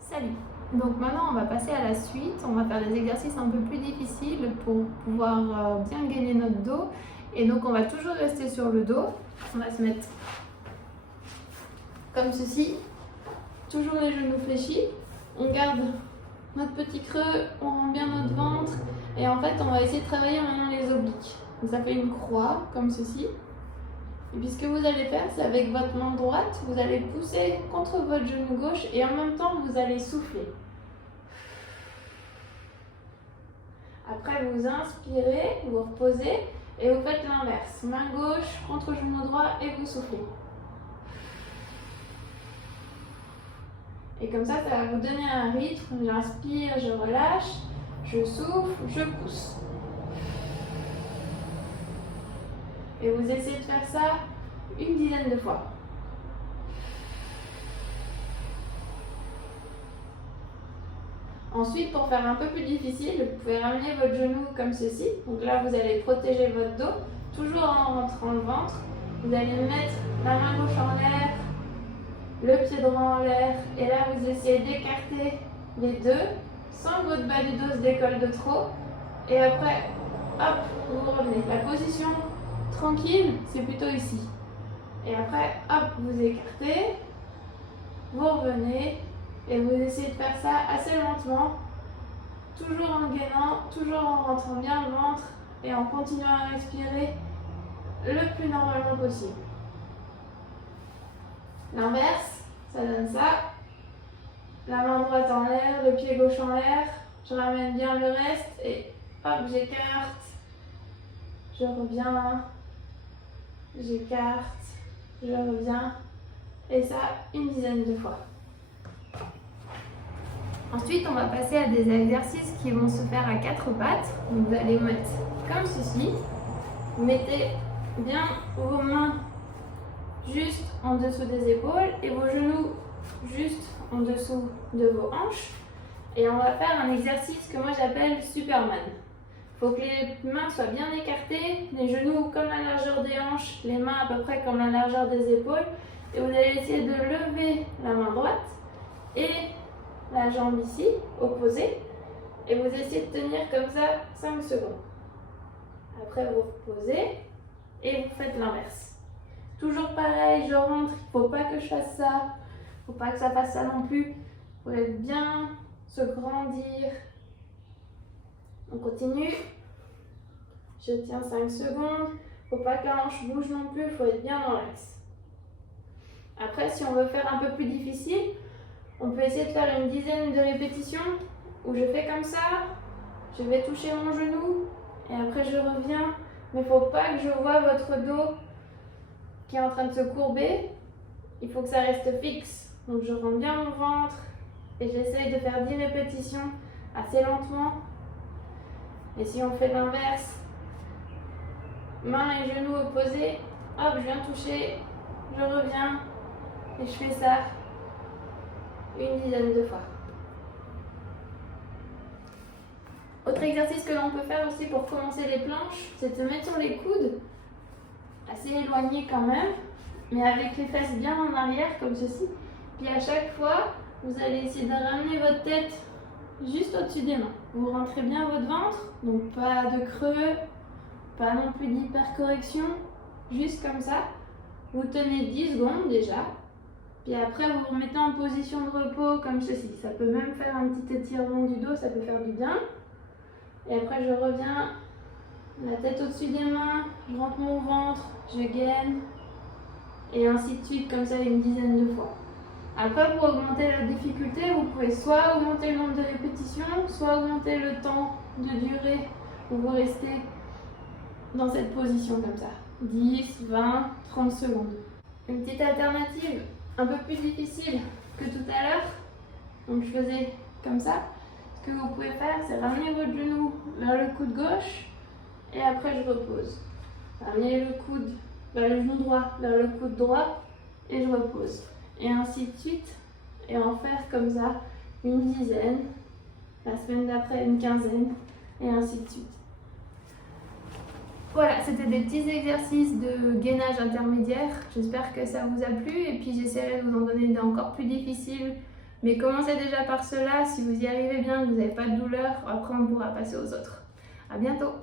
Salut! Donc maintenant on va passer à la suite, on va faire des exercices un peu plus difficiles pour pouvoir bien gainer notre dos. Et donc on va toujours rester sur le dos, on va se mettre comme ceci, toujours les genoux fléchis, on garde notre petit creux, on rend bien notre ventre et en fait on va essayer de travailler maintenant les obliques. Donc ça fait une croix comme ceci. Et puis ce que vous allez faire, c'est avec votre main droite, vous allez pousser contre votre genou gauche et en même temps vous allez souffler. Après vous inspirez, vous reposez et vous faites l'inverse. Main gauche contre genou droit et vous soufflez. Et comme ça va vous donner un rythme. J'inspire, je relâche, je souffle, je pousse. Et vous essayez de faire ça une dizaine de fois. Ensuite, pour faire un peu plus difficile, vous pouvez ramener votre genou comme ceci. Donc là, vous allez protéger votre dos, toujours en rentrant le ventre. Vous allez mettre la main gauche en l'air, le pied droit en l'air. Et là, vous essayez d'écarter les deux sans que votre bas du dos se décolle de trop. Et après, hop, vous revenez. La position tranquille, c'est plutôt ici. Et après, hop, vous écartez, vous revenez et vous essayez de faire ça assez lentement, toujours en gainant, toujours en rentrant bien le ventre et en continuant à respirer le plus normalement possible. L'inverse, ça donne ça. La main droite en l'air, le pied gauche en l'air, je ramène bien le reste et hop, j'écarte, je reviens, j'écarte, je reviens, et ça une dizaine de fois. Ensuite, on va passer à des exercices qui vont se faire à quatre pattes. Donc, vous allez vous mettre comme ceci. Vous mettez bien vos mains juste en dessous des épaules et vos genoux juste en dessous de vos hanches. Et on va faire un exercice que moi j'appelle Superman. Il faut que les mains soient bien écartées, les genoux comme la largeur des hanches, les mains à peu près comme la largeur des épaules. Et vous allez essayer de lever la main droite et la jambe ici, opposée. Et vous essayez de tenir comme ça 5 secondes. Après vous reposez et vous faites l'inverse. Toujours pareil, je rentre, il ne faut pas que je fasse ça. Il ne faut pas que ça fasse ça non plus. Il faut être bien, se grandir. On continue. Je tiens 5 secondes. Il ne faut pas que la hanche bouge non plus, il faut être bien dans l'axe. Après, si on veut faire un peu plus difficile, on peut essayer de faire une dizaine de répétitions où je fais comme ça, je vais toucher mon genou et après je reviens. Mais il ne faut pas que je vois votre dos qui est en train de se courber. Il faut que ça reste fixe. Donc je rends bien mon ventre et j'essaye de faire 10 répétitions assez lentement. Et si on fait l'inverse, mains et genoux opposés, hop, je viens toucher, je reviens et je fais ça une dizaine de fois. Autre exercice que l'on peut faire aussi pour commencer les planches, c'est de se mettre sur les coudes, assez éloignés quand même, mais avec les fesses bien en arrière comme ceci. Puis à chaque fois, vous allez essayer de ramener votre tête juste au-dessus des mains. Vous rentrez bien votre ventre, donc pas de creux, pas non plus d'hypercorrection, juste comme ça. Vous tenez 10 secondes déjà. Puis après, vous vous remettez en position de repos comme ceci. Ça peut même faire un petit étirement du dos, ça peut faire du bien. Et après, je reviens, la tête au-dessus des mains, je rentre mon ventre, je gaine. Et ainsi de suite, comme ça, une dizaine de fois. Après, pour augmenter la difficulté, vous pouvez soit augmenter le nombre de répétitions, soit augmenter le temps de durée où vous restez dans cette position comme ça. 10, 20, 30 secondes. Une petite alternative un peu plus difficile que tout à l'heure, donc je faisais comme ça. Ce que vous pouvez faire, c'est ramener votre genou vers le coude gauche et après je repose. Ramener le coude vers le genou droit, vers le coude droit et je repose. Et ainsi de suite, et en faire comme ça une dizaine, la semaine d'après une quinzaine, et ainsi de suite. Voilà, c'était des petits exercices de gainage intermédiaire. J'espère que ça vous a plu et puis j'essaierai de vous en donner des encore plus difficiles. Mais commencez déjà par cela. Si vous y arrivez bien, que vous n'avez pas de douleur, après on pourra passer aux autres. À bientôt!